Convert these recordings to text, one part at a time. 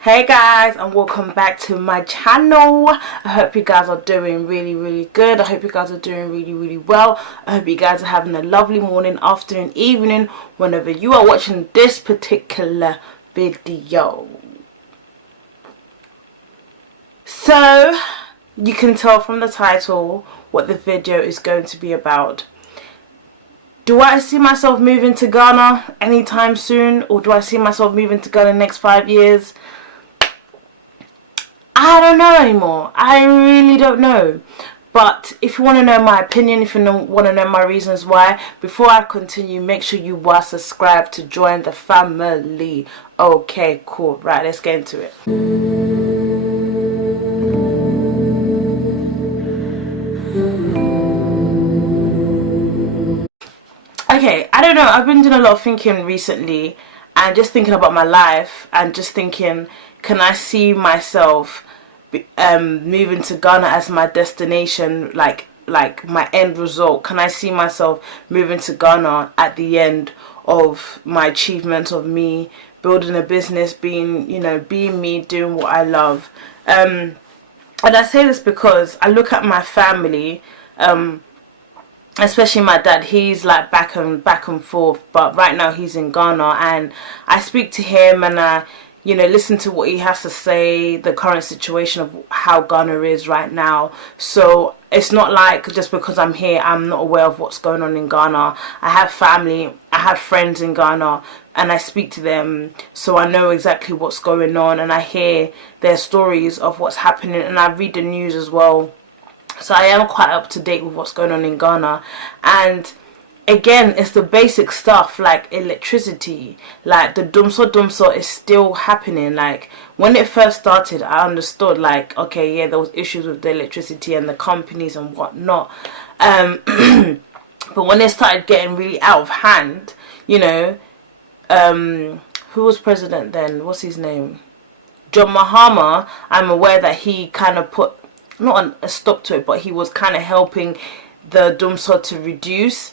Hey guys, and welcome back to my channel. I hope you guys are doing really good. I hope you guys are doing really well. I hope you guys are having a lovely morning, afternoon, evening, whenever you are watching this particular video. So you can tell from the title what the video is going to be about. Do I see myself moving to Ghana anytime soon, or do I see myself moving to Ghana in the next 5 years? I don't know anymore. I really don't know. But if you want to know my opinion, if you want to know my reasons why, before I continue, make sure you are subscribed to join the family. Okay, cool. Right, let's get into it. Okay, I don't know. I've been doing a lot of thinking recently and just thinking about my life and just thinking, can I see myself moving to Ghana as my destination, like my end result? Can I see myself moving to Ghana at the end of my achievement of me building a business, being me, doing what I love? And I say this because I look at my family, especially my dad. He's like back and forth, but right now he's in Ghana, and I speak to him and I listen to what he has to say, the current situation of how Ghana is right now. So it's not like just because I'm here I'm not aware of what's going on in Ghana. I have family, I have friends in Ghana, and I speak to them, so I know exactly what's going on, and I hear their stories of what's happening, and I read the news as well. So I am quite up to date with what's going on in Ghana. And again, it's the basic stuff like electricity, like the dumso is still happening. Like when it first started, I understood, like, okay, yeah, there was issues with the electricity and the companies and whatnot, but when it started getting really out of hand, who was president then? What's his name? John Mahama. I'm aware that he kind of put not a stop to it, but he was kind of helping the dumso to reduce.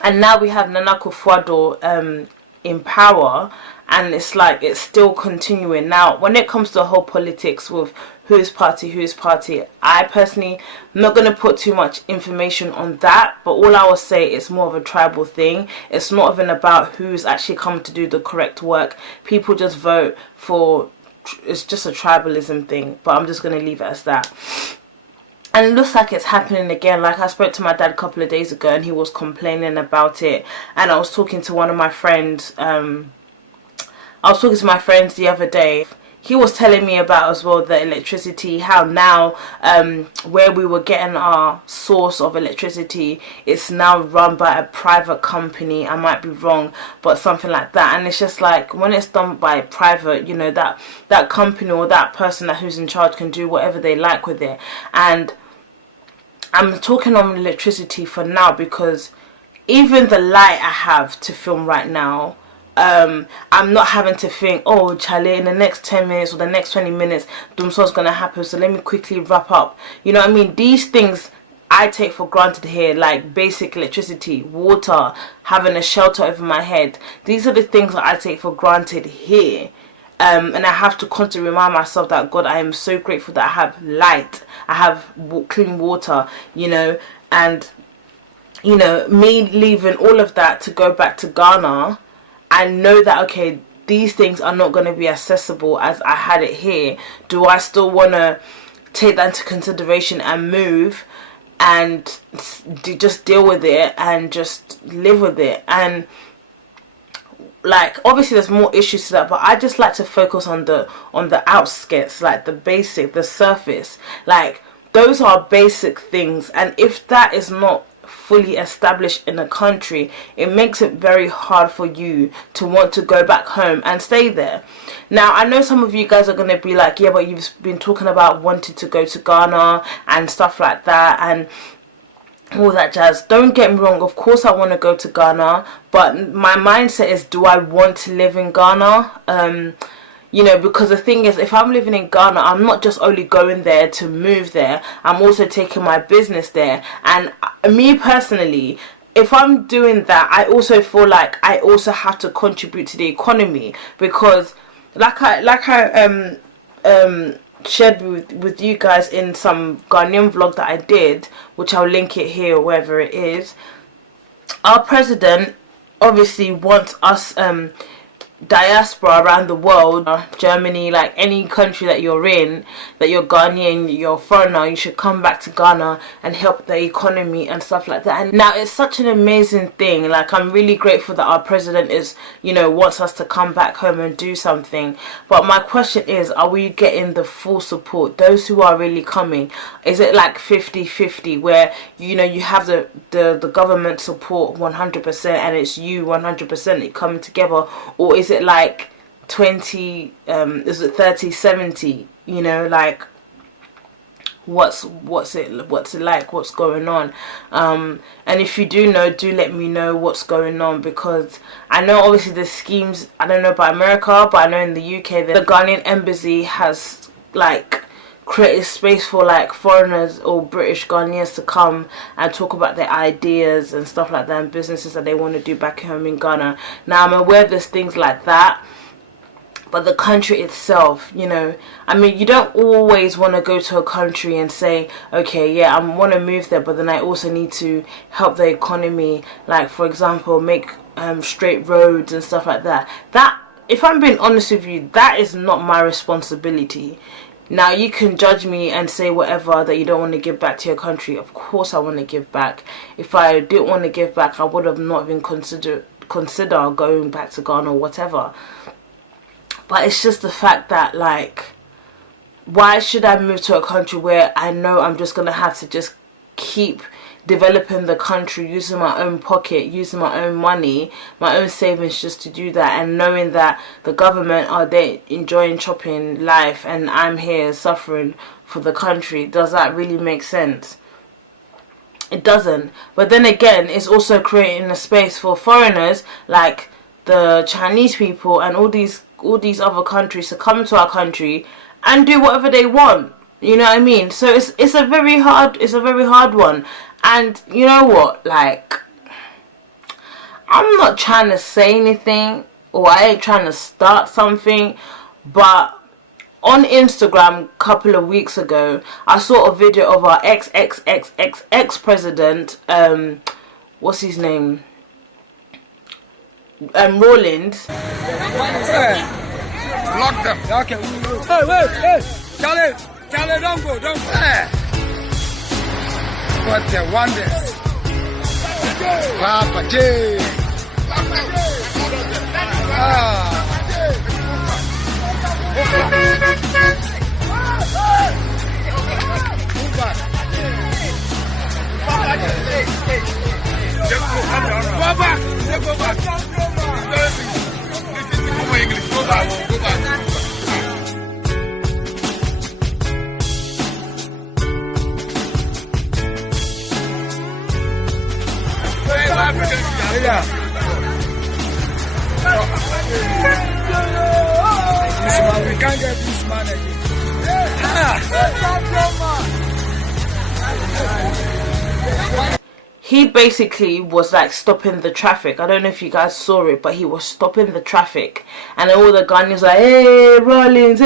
And now we have Nana Akufo-Addo in power, and it's like it's still continuing. Now, when it comes to the whole politics with whose party, I personally am not going to put too much information on that, but all I will say is more of a tribal thing. It's not even about who's actually come to do the correct work. People just vote for, it's just a tribalism thing, but I'm just going to leave it as that. And it looks like it's happening again. Like, I spoke to my dad a couple of days ago and he was complaining about it. And I was talking to one of my friends. The other day. He was telling me about as well the electricity, how now where we were getting our source of electricity, it's now run by a private company. I might be wrong, but something like that. And it's just like, when it's done by private, that company or that person who's in charge can do whatever they like with it. And I'm talking on electricity for now because even the light I have to film right now, I'm not having to think, oh Charlie, in the next 10 minutes or the next 20 minutes dumso's gonna happen, so let me quickly wrap up. You know what I mean? These things I take for granted here, like basic electricity, water, having a shelter over my head. These are the things that I take for granted here. And I have to constantly remind myself that, God, I am so grateful that I have light, I have clean water, and me leaving all of that to go back to Ghana, I know that, okay, these things are not going to be accessible as I had it here. Do I still want to take that into consideration and move and just deal with it and just live with it? And like, obviously there's more issues to that, but I just like to focus on the outskirts, like the basic, the surface. Like, those are basic things, and if that is not fully established in a country, it makes it very hard for you to want to go back home and stay there. Now, I know some of you guys are going to be like, yeah, but you've been talking about wanting to go to Ghana and stuff like that and all that jazz. Don't get me wrong, of course I want to go to Ghana, but my mindset is, do I want to live in Ghana? Because the thing is, if I'm living in Ghana, I'm not just only going there to move there, I'm also taking my business there. And me personally, if I'm doing that, I also feel like I also have to contribute to the economy, because shared with you guys in some Ghanaian vlog that I did, which I'll link it here or wherever it is. Our president obviously wants us diaspora around the world, Germany, like any country that you're in, that you're Ghanaian, you're a foreigner, you should come back to Ghana and help the economy and stuff like that. And now it's such an amazing thing. Like, I'm really grateful that our president is, you know, wants us to come back home and do something. But my question is, are we getting the full support? Those who are really coming, is it like 50-50 where, you know, you have the government support 100% and it's you 100% coming together? Or is it like 20 is it 30-70, you know, like what's it like, what's going on? And if you do know, do let me know what's going on, because I know obviously the schemes, I don't know about America, but I know in the UK the Ghanaian embassy has like created space for like foreigners or British Ghanaians to come and talk about their ideas and stuff like that, and businesses that they want to do back home in Ghana. Now I'm aware there's things like that, but the country itself, you know, I mean, you don't always want to go to a country and say, okay, yeah, I want to move there, but then I also need to help the economy, like for example make straight roads and stuff like that. That, if I'm being honest with you, that is not my responsibility. Now, you can judge me and say whatever, that you don't want to give back to your country. Of course I want to give back. If I didn't want to give back, I would have not even consider going back to Ghana or whatever. But it's just the fact that, like, why should I move to a country where I know I'm just going to have to just keep developing the country, using my own pocket, using my own money, my own savings just to do that, and knowing that the government are there enjoying chopping life and I'm here suffering for the country? Does that really make sense? It doesn't. But then again, it's also creating a space for foreigners like the Chinese people and all these other countries to come to our country and do whatever they want. You know what I mean? So it's a very hard one. And you know what, like, I'm not trying to say anything, or I ain't trying to start something, but on Instagram a couple of weeks ago I saw a video of our ex-president, what's his name, Rawlings. Block them. Okay. Hey, wait. Charlie, don't go. What a wonder. Papa J. Go back. Go back. Yeah. This man, we can't get this man again. He basically was like stopping the traffic. I don't know if you guys saw it, but he was stopping the traffic, and all the Ghanaians like, hey Rawlings,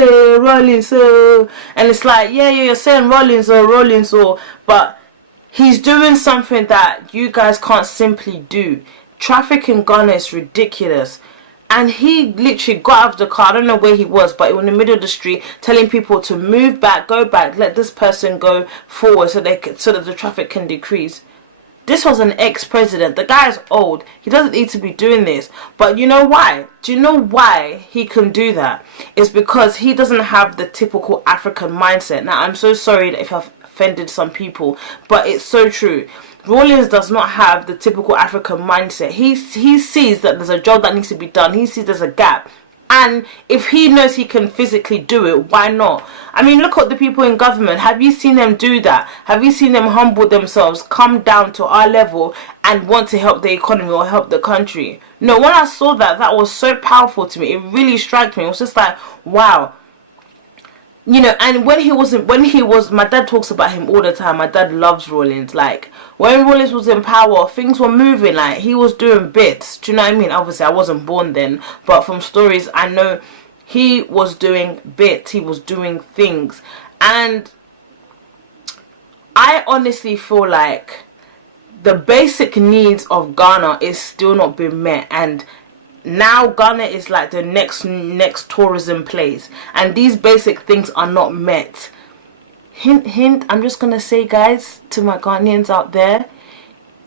oh. And it's like, yeah, you're saying Rawlings, but he's doing something that you guys can't simply do. Traffic in Ghana is ridiculous. And he literally got out of the car, I don't know where he was, but in the middle of the street, telling people to move back, go back, let this person go forward so that the traffic can decrease. This was an ex-president. The guy is old. He doesn't need to be doing this. But you know why? Do you know why he can do that? It's because he doesn't have the typical African mindset. Now, I'm so sorry if I've offended some people, but it's so true. Rawlings does not have the typical African mindset. He sees that there's a job that needs to be done. He sees there's a gap. And if he knows he can physically do it, why not? I mean, look at the people in government. Have you seen them do that? Have you seen them humble themselves, come down to our level and want to help the economy or help the country? No, when I saw that, that was so powerful to me. It really struck me. It was just like, wow. You know, and when he was, my dad talks about him all the time. My dad loves Rawlings. Like, when Rawlings was in power, things were moving. Like, he was doing bits. Do you know what I mean? Obviously, I wasn't born then, but from stories, I know He was doing bits, he was doing things, and I honestly feel like the basic needs of Ghana is still not being met, and now Ghana is like the next tourism place, and these basic things are not met. Hint, hint, I'm just gonna say, guys, to my Ghanaians out there,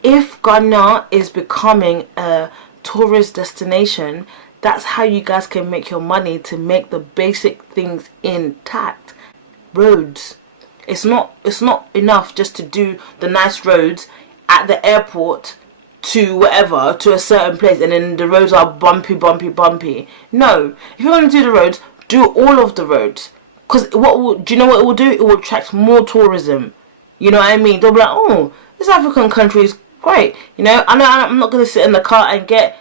if Ghana is becoming a tourist destination, that's how you guys can make your money, to make the basic things intact. Roads. It's not enough just to do the nice roads at the airport to whatever, to a certain place, and then the roads are bumpy. No, if you want to do the roads, do all of the roads. Because do you know what it will do? It will attract more tourism. You know what I mean? They'll be like, oh, this African country is great. You know, I'm not going to sit in the car and get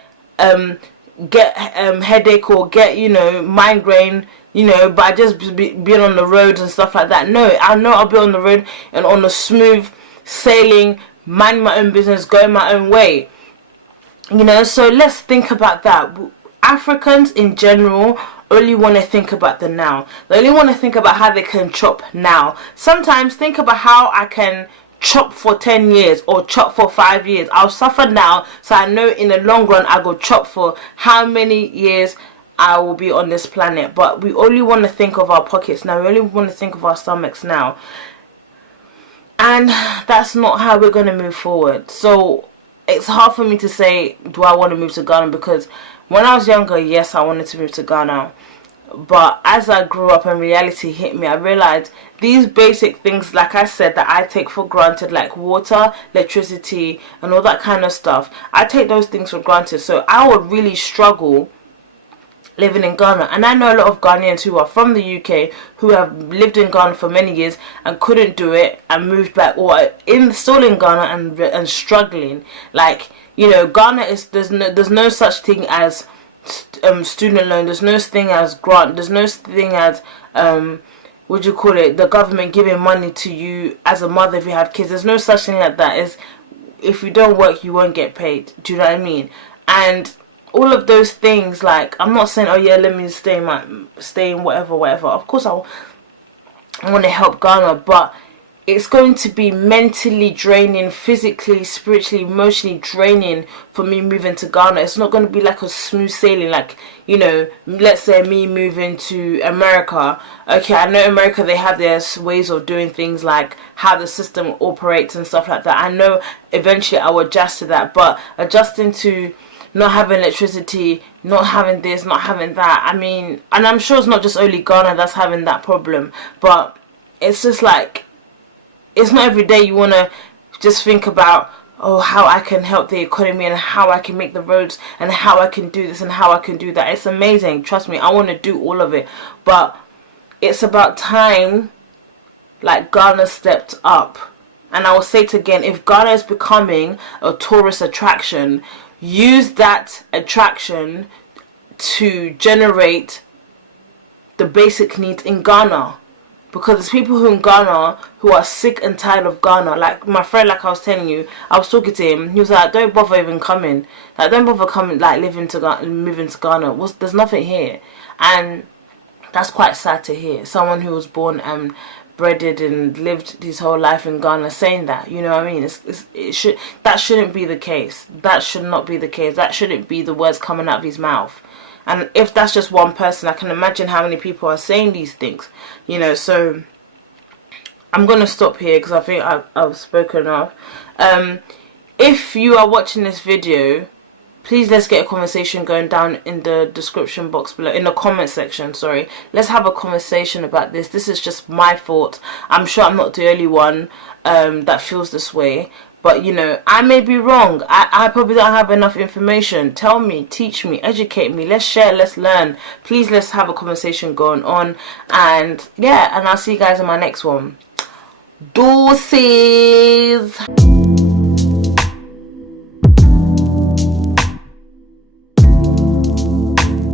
headache or get, you know, migraine, you know, by just being on the roads and stuff like that. No, I know I'll be on the road and on a smooth sailing, mind my own business, going my own way. You know, so let's think about that. Africans in general only want to think about the now. They only want to think about how they can chop now. Sometimes think about how I can chop for 10 years or chop for 5 years. I'll suffer now, so I know in the long run I go chop for how many years I will be on this planet. But we only want to think of our pockets now. We only want to think of our stomachs now. And that's not how we're going to move forward. So it's hard for me to say, do I want to move to Ghana? Because when I was younger, yes, I wanted to move to Ghana. But as I grew up and reality hit me, I realized these basic things, like I said, that I take for granted, like water, electricity, and all that kind of stuff, I take those things for granted. So I would really struggle living in Ghana. And I know a lot of Ghanaians who are from the UK who have lived in Ghana for many years and couldn't do it and moved back, or are still in Ghana and struggling. Like, you know, Ghana is, there's no such thing as student loan, there's no thing as grant, there's no thing as what do you call it, the government giving money to you as a mother if you have kids. There's no such thing like that. Is if you don't work, you won't get paid. Do you know what I mean? And all of those things, like, I'm not saying, oh yeah, let me stay in whatever. Of course I want to help Ghana, but it's going to be mentally draining, physically, spiritually, emotionally draining for me moving to Ghana. It's not going to be like a smooth sailing, like, you know, let's say me moving to America. Okay, I know America, they have their ways of doing things, like how the system operates and stuff like that. I know eventually I will adjust to that, but adjusting to not having electricity, not having this, not having that, I mean, and I'm sure it's not just only Ghana that's having that problem, but it's just like, it's not every day you want to just think about, oh, how I can help the economy and how I can make the roads and how I can do this and how I can do that. It's amazing. Trust me, I want to do all of it. But it's about time, like, Ghana stepped up. And I will say it again, if Ghana is becoming a tourist attraction, use that attraction to generate the basic needs in Ghana. Because there's people who in Ghana who are sick and tired of Ghana. Like my friend, like I was telling you, I was talking to him. He was like, don't bother even coming. Like, don't bother coming, like, moving to Ghana. There's nothing here. And that's quite sad to hear. Someone who was born and bred and lived his whole life in Ghana saying that. You know what I mean? That shouldn't be the case. That should not be the case. That shouldn't be the words coming out of his mouth. And if that's just one person, I can imagine how many people are saying these things, you know. So I'm going to stop here because I think I've spoken enough. If you are watching this video, please let's get a conversation going down in the description box below, in the comment section, sorry. Let's have a conversation about this. This is just my thought. I'm sure I'm not the only one that feels this way. But, you know, I may be wrong. I probably don't have enough information. Tell me, teach me, educate me. Let's share, let's learn. Please, let's have a conversation going on. And, yeah, and I'll see you guys in my next one. Deuces.